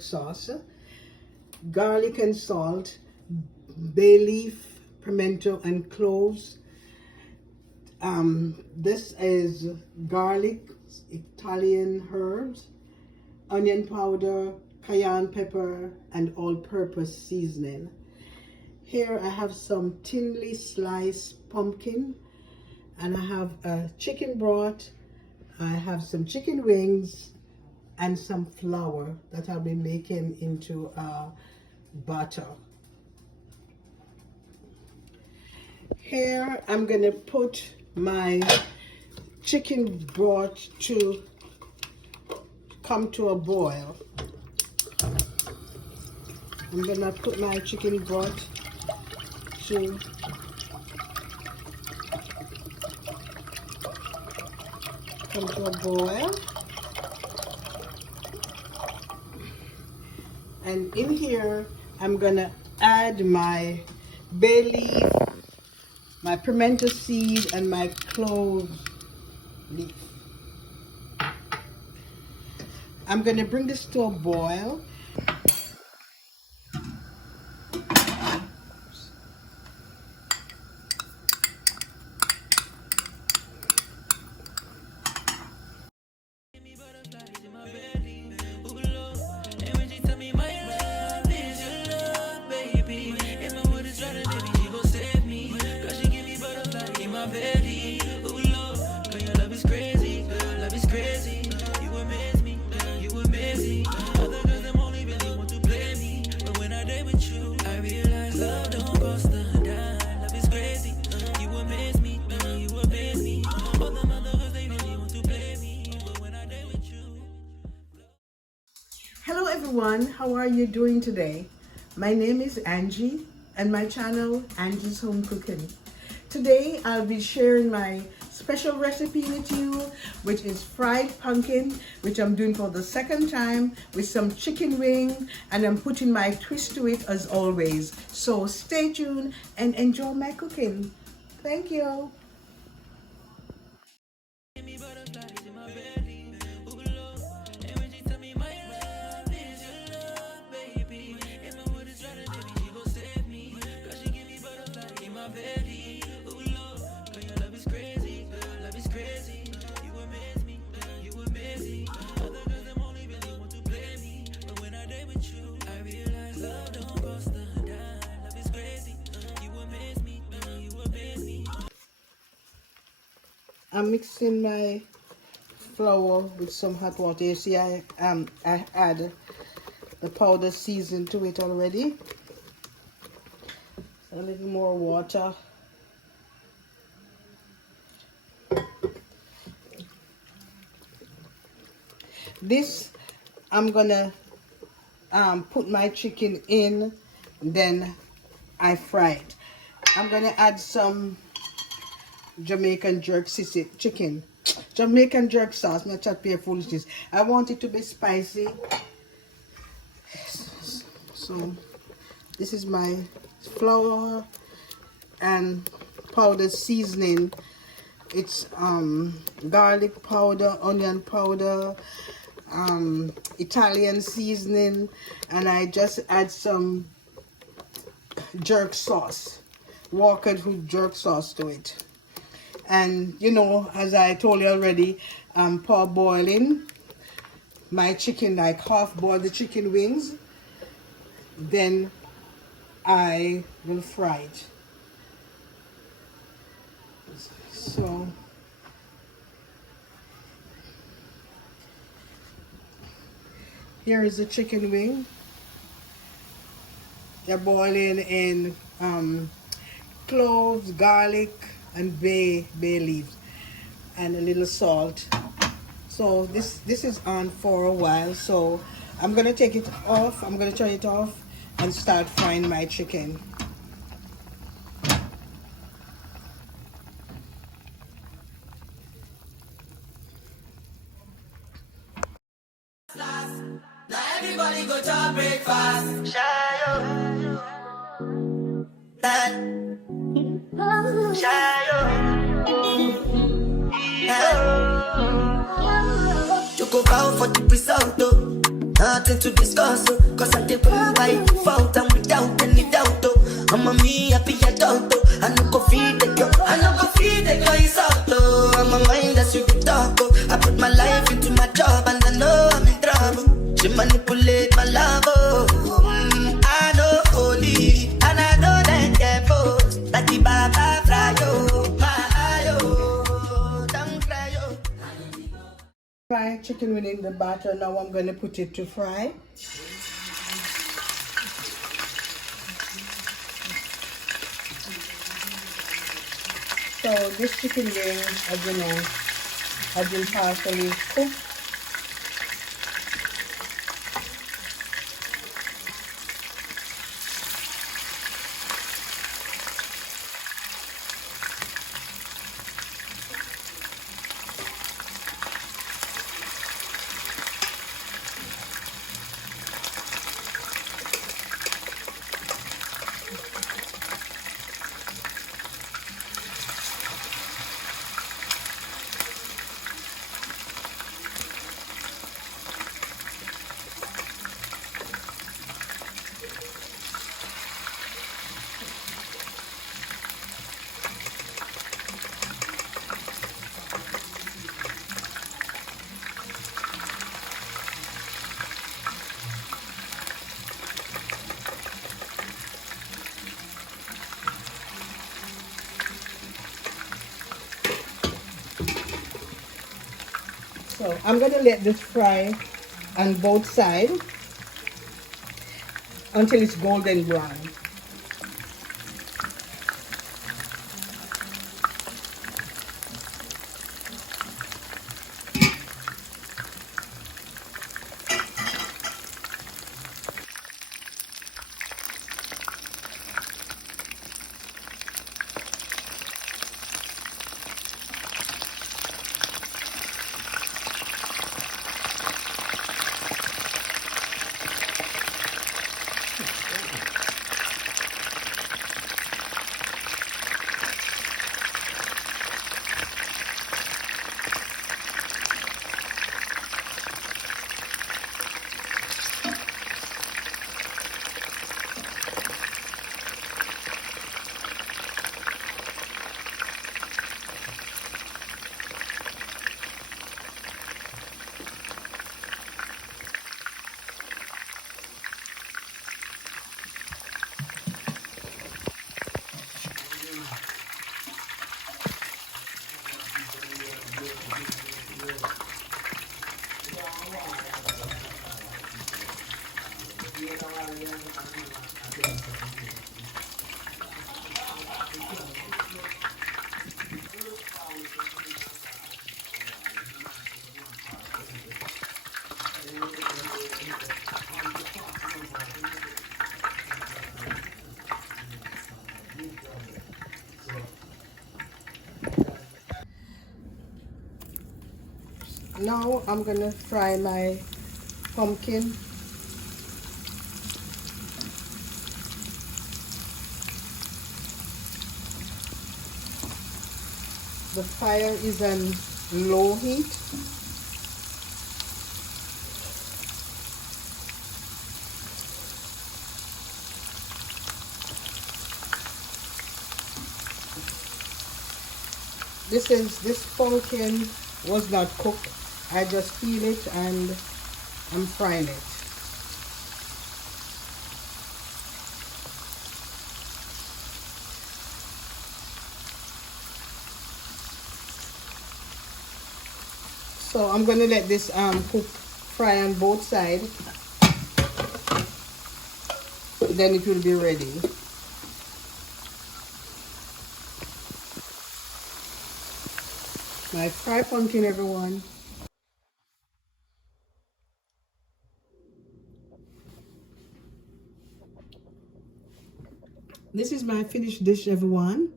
sauce, garlic and salt, bay leaf, pimento and cloves. This is garlic, Italian herbs, onion powder, cayenne pepper, and all-purpose seasoning. Here I have some thinly sliced pumpkin, and I have a chicken broth. I have some chicken wings and some flour that I'll be making into butter. Here I'm gonna put my chicken broth to come to a boil. I'm gonna put my chicken broth to come to a boil. And in here, I'm gonna add my bay leaf, my pimento seed, and my clove leaf. I'm gonna bring this to a boil. Hello everyone, how are you doing today? My name is Angie and my channel Angie's Home Cooking. Today I'll be sharing my special recipe with you, which is fried pumpkin, which I'm doing for the second time with some chicken wing, and I'm putting my twist to it as always. So stay tuned and enjoy my cooking. Thank you. I'm mixing my flour with some hot water. You see, I add the powder season to it already. A little more water. This I'm gonna put my chicken in, then I fry it. I'm gonna add some Jamaican jerk chicken, Jamaican jerk sauce, not chat pure foolishness. I want it to be spicy. So this is my flour and powder seasoning. It's garlic powder, onion powder, Italian seasoning, and I just add some jerk sauce, Walker jerk sauce to it. And you know, as I told you already, I'm parboiling my chicken, like half boil the chicken wings, then I will fry it. So here is the chicken wing. They're boiling in cloves, garlic, and bay leaves, and a little salt. So this is on for a while. So I'm gonna take it off. I'm gonna turn it off and start frying my chicken. Now everybody go to breakfast. Shayo. You go bow for the result, though. nothing to discuss, oh. Cause I take one by default and without any doubt, oh. I'm a me happy adult, oh. I no go feed the girl, I no go feed the girl, it's out, oh. I'm a mind that's with the talk, oh. I put my life into my job and I know I'm in trouble. She manipulate my love, oh. I know holy, and I know that devil. That the Baba fry, oh. My eye, oh. Don't cry, oh. Fried chicken within the batter. Now I'm going to put it to fry. So this chicken wing, as you know, has been partially cooked. So I'm going to let this fry on both sides until it's golden brown. Now I'm gonna fry my pumpkin. The fire is on low heat. This pumpkin was not cooked. I just peel it and I'm frying it. So I'm gonna let this cook, fry on both sides. Then it will be ready. My fried pumpkin, everyone. This is my finished dish, everyone.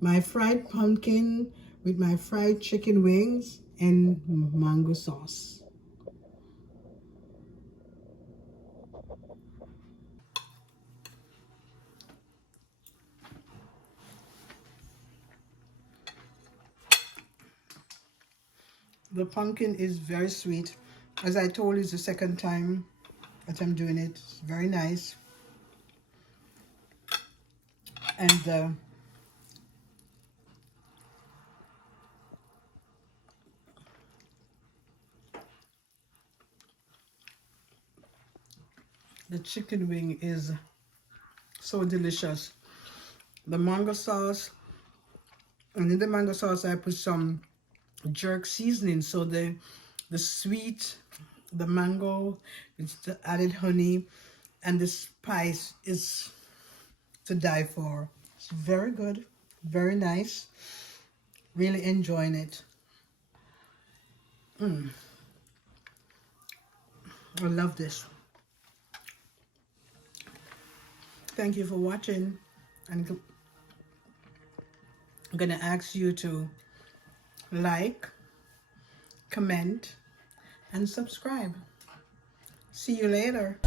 My fried pumpkin with my fried chicken wings and mango sauce. The pumpkin is very sweet. As I told you, it's the second time but I'm doing it. It's very nice. And the chicken wing is so delicious. The mango sauce, and in the mango sauce I put some jerk seasoning, so the sweet, the mango, it's the added honey, and the spice is to die for. It's very good, very nice. Really enjoying it. I love this. Thank you for watching, and I'm gonna ask you to like, comment, and subscribe. See you later.